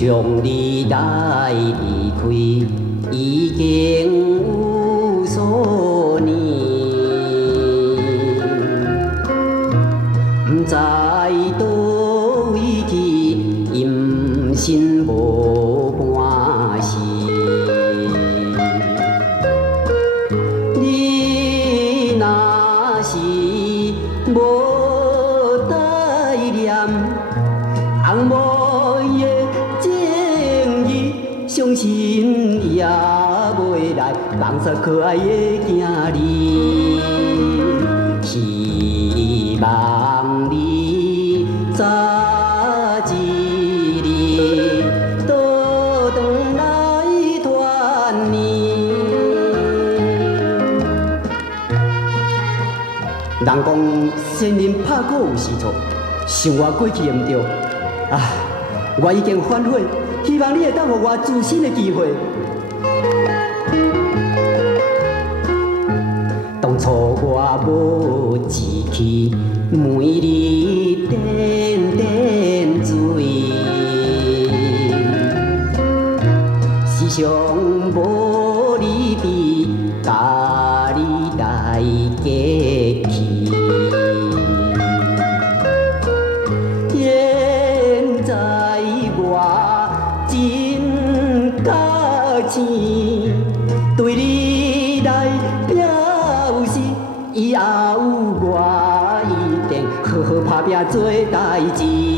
将你带离开，已经有数年，不知倒位去，音信无半时。你若是无代念，红毛伊的情义，相信也袂来放煞可爱的囝儿。希望你早一日倒转来团圆。人讲仙人拍鼓有时错，想我过去的毋对啊！我已经反悔，希望你会当予我自新的机会。当初我无志气，每日点点水，时常无你比，甲你来过去。现在我真高兴，对你来表示，以后我一定好好打拼做代志。